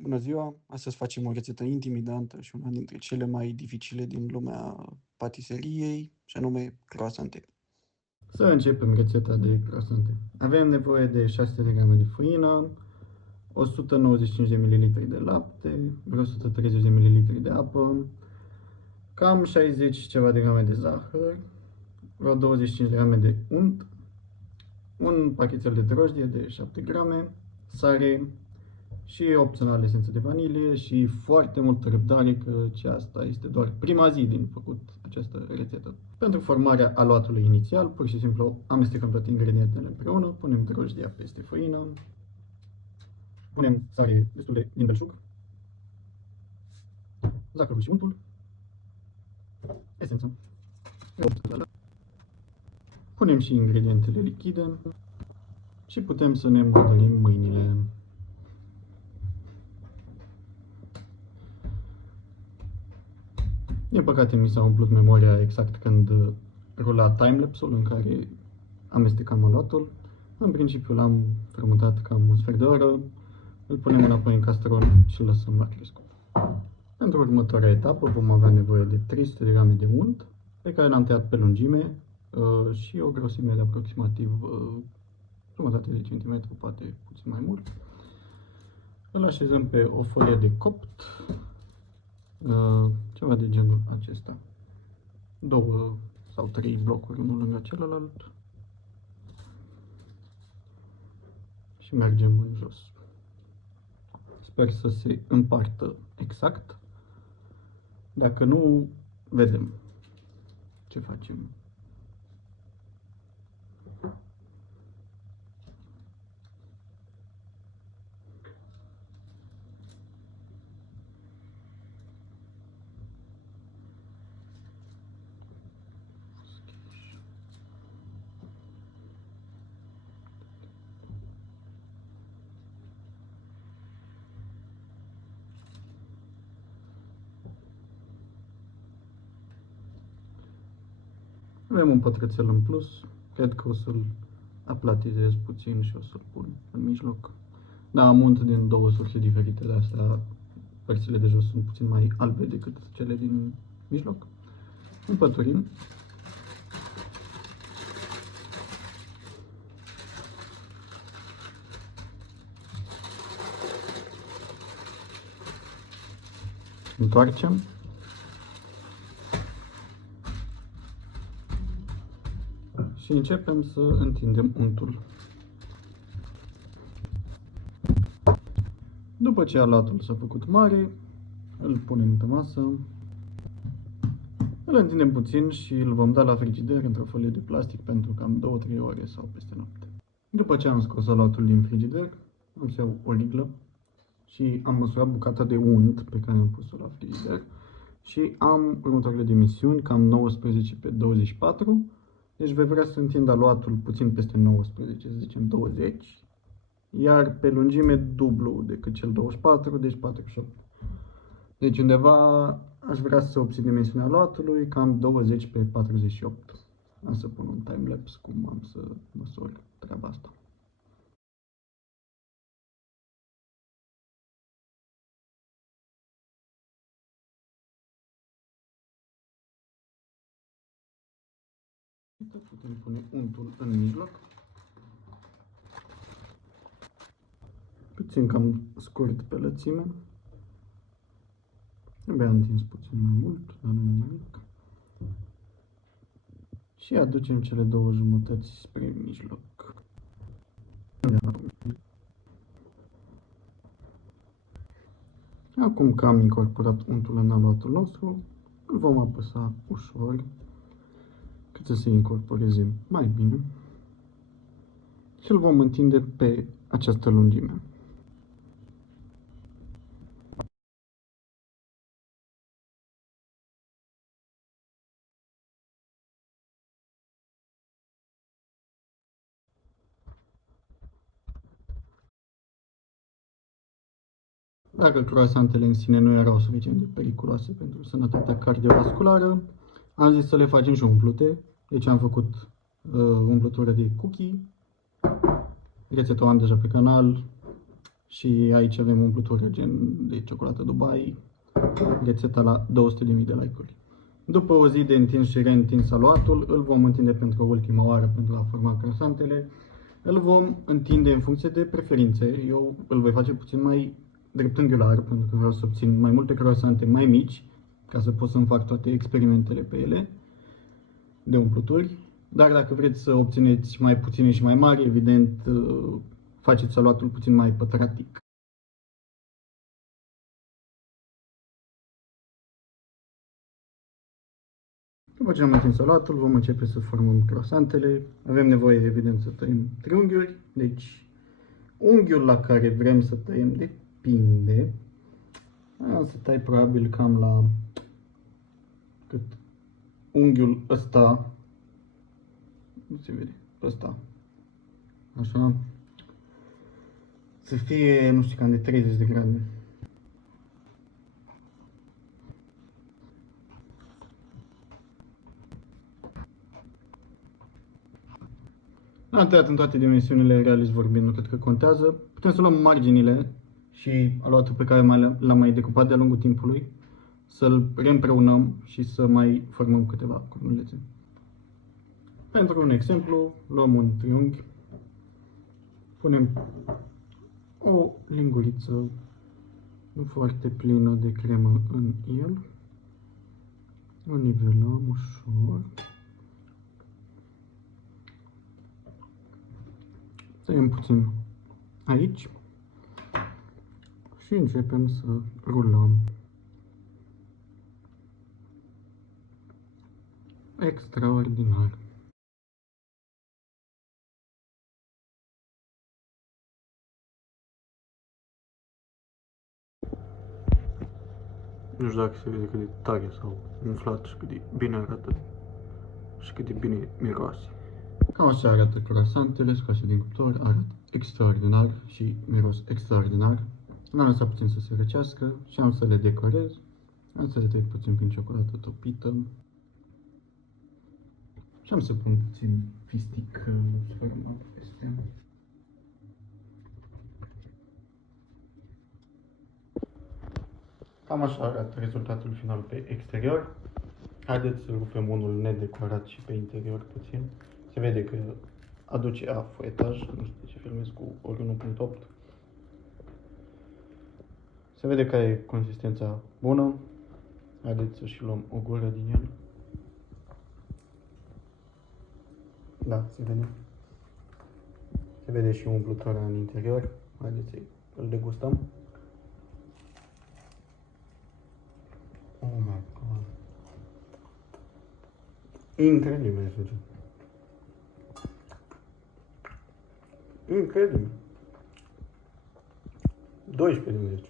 Bună ziua! Astăzi facem o rețetă intimidantă și una dintre cele mai dificile din lumea patiseriei, și anume croissante. Să începem rețeta de croissante. Avem nevoie de 600 de grame de făină, 195 de ml de lapte, vreo 130 de ml de apă, cam 60 și ceva de grame de zahăr, vreo 25 de grame de unt, un pachetel de drojdie de 7 grame, sare și opțional esență de vanilie și foarte multă răbdare, căci asta este doar prima zi din făcut această rețetă. Pentru formarea aluatului inițial, pur și simplu amestecăm toate ingredientele împreună, punem drojdia peste făină, punem sare destul de din belșug, zahărul și untul, esență, punem și ingredientele lichide și putem să ne murdărim mâinile. Din păcate mi s-a umplut memoria exact când rula timelapse-ul în care amestecam aluatul. În principiu l-am fermentat cam un sfert de oră, îl punem înapoi în castron și îl lăsăm la crescut. Pentru următoarea etapă vom avea nevoie de 300 de grame de unt, pe care l-am tăiat pe lungime și o grosime de aproximativ jumătate de centimetru, poate puțin mai mult. Îl așezăm pe o folie de copt, ceva de genul acesta. 2 sau 3 blocuri unul lângă celălalt și mergem în jos. Sper să se împartă exact. Dacă nu, vedem ce facem. Avem un pătrățel în plus, cred că o să-l aplatizez puțin și o să-l pun în mijloc. Da, am unt din două surse diferite, de astea părțile de jos sunt puțin mai albe decât cele din mijloc. Împăturim. Întoarcem. Și începem să întindem untul. După ce aluatul s-a făcut mare, îl punem pe masă, îl întindem puțin și îl vom da la frigider într-o folie de plastic pentru cam 2-3 ore sau peste noapte. După ce am scos aluatul din frigider, am să iau o riglă și am măsurat bucata de unt pe care am pus-o la frigider și am următoarele dimensiuni, cam 19 pe 24. Deci vei vrea să întind aluatul puțin peste 19, să zicem 20, iar pe lungime dublu decât cel 24, deci 48. Deci undeva aș vrea să obțin dimensiunea aluatului cam 20 pe 48. Am să pun un timelapse cum am să măsor treaba asta. Putem pune untul în mijloc, puțin cam scurt pe lățime, abia întins puțin mai mult, dar nu nimic, și aducem cele două jumătăți spre mijloc. Acum că am incorporat untul în aluatul nostru, îl vom apăsa ușor cât să se incorporeze mai bine și îl vom întinde pe această lungime. Dacă croissantele în sine nu erau suficient de periculoase pentru sănătatea cardiovasculară, am zis să le facem și umplute. Deci am făcut umplutură de cookie. Rețeta o am deja pe canal. Și aici avem umplutură gen de ciocolată Dubai, rețeta la 200.000 de like-uri. După o zi de întins și reîntins saluatul, îl vom întinde pentru ultima oară pentru a forma croissantele. Îl vom întinde în funcție de preferințe. Eu îl voi face puțin mai dreptunghiular pentru că vreau să obțin mai multe croissante mai mici ca să pot să-mi fac toate experimentele pe ele de umpluturi. Dar dacă vreți să obțineți mai puține și mai mari, evident, faceți saluatul puțin mai pătratic. După ce am întins saluatul, vom începe să formăm croissantele. Avem nevoie, evident, să tăiem triunghiuri. Deci, unghiul la care vrem să tăiem depinde. Am să tai probabil cam la cât unghiul ăsta. Nu se vede. Ăsta. Așa. Să fie, nu știu, cam de 30 de grade. Am tăiat în toate dimensiunile, realist vorbind, nu cred că contează. Putem să luăm marginile și aluatul pe care l-am mai decupat de-a lungul timpului, să-l reîmpreunăm și să mai formăm câteva cornulețe. Pentru un exemplu, luăm un triunghi, punem o linguriță nu foarte plină de cremă în el, o nivelăm ușor. Tăiem puțin aici și începem să rulăm. Extraordinar! Nu știu dacă se vede cât de tare sau umflat și cât de bine arată și cât de bine miroase. Cam așa arată croissantele scoase din cuptor, arată extraordinar și miros extraordinar. L-am lăsat puțin să se răcească și am să le decorez. Am să le trec puțin prin ciocolată topită. Și am să pun puțin fistic sfărâmat peste. Cam așa arată rezultatul final pe exterior. Haideți să rupem unul nedecorat și pe interior puțin. Se vede că aduce afuetaj, nu știu de ce filmez cu ori 1.8. Se vede că e consistența bună. Haideți să și luăm o gură din el. Da, se vede. Se vede și umplutura în interior. Haideți să-l degustăm. Oh my god. Incredibil, zice. Incredibil. 12 din 10.